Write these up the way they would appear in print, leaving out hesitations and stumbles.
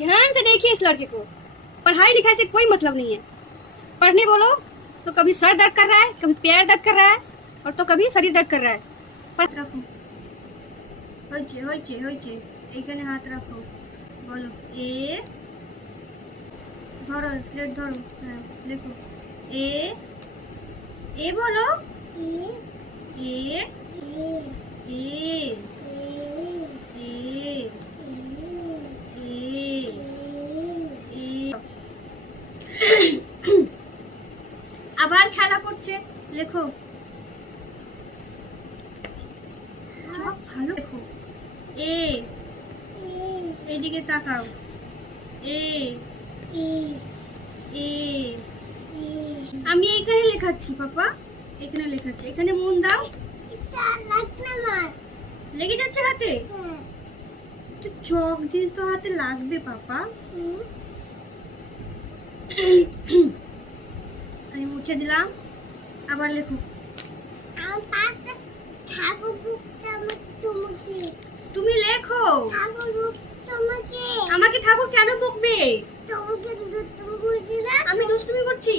ध्यान से देखिए इस लड़के को। पढ़ाई लिखाई से कोई मतलब नहीं है। पढ़ने बोलो तो कभी सर दर्द कर रहा है, कभी पैर दर्द कर रहा है, और तो कभी शरीर दर्द कर रहा है। पढ़ रखो, হয়েছে এইখানে হাত রাখো, বলো এ, ধরো স্লেট ধরো, হ্যাঁ লেখো এ, এ বলো এ, এ, আবার খেলা করছে, লেখো ভালো লেখো এ, এইদিকে তাকাও এ, এ, আমি এইখানে লেখাচ্ছি পাপা, এখানে লেখাচ্ছি, এখানে মন দাও। লেগে যাচ্ছে হাতে, তো চক জিনিস তো হাতে লাগবে পাপা। আমি মুছে দিলাম, আবার লেখো। তুমি লেখো। আমাকে ঠাকুর কেন বকবে? আমি দুষ্টুমি করছি?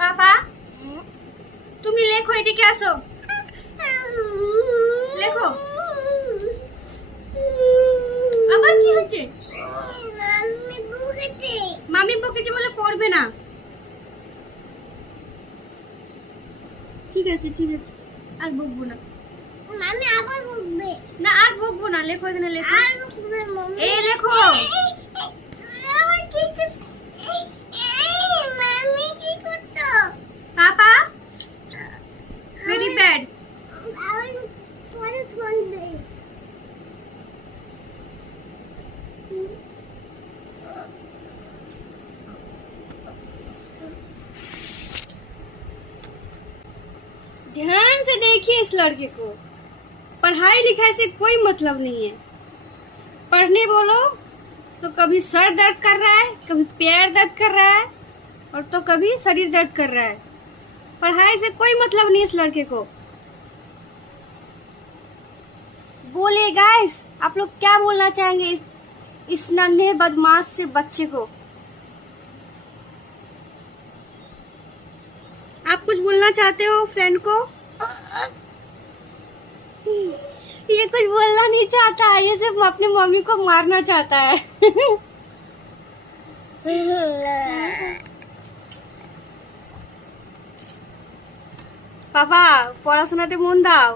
পাপা তুমি লেখো, এদিকে আসো, লেখো। আবার কি হচ্ছে? মামি বকেছে বলে পড়বে না। ঠিক আছে আর বকবো না। মামি আবার বকবে না, আর বকবো না। লেখো, এখানে লেখো, আর বকবে মামি। এই লেখো। মামি কি করছো? পাপা ভেরি ব্যাড। পরে বলবে। ध्यान से देखिए इस लड़के को। पढ़ाई लिखाई से कोई मतलब नहीं है। पढ़ने बोलो तो कभी सर दर्द कर रहा है, कभी पैर दर्द कर रहा है, और तो कभी शरीर दर्द कर रहा है। पढ़ाई से कोई मतलब नहीं इस लड़के को। बोलिए गाइस, आप लोग क्या बोलना चाहेंगे इस नन्हे बदमाश से बच्चे को? आप कुछ बोलना चाहते हो फ्रेंड को? ये कुछ बोलना नहीं चाहता है, ये सिर्फ अपनी मम्मी को मारना चाहता है। পাপা পড়াশোনাতে মন দাও।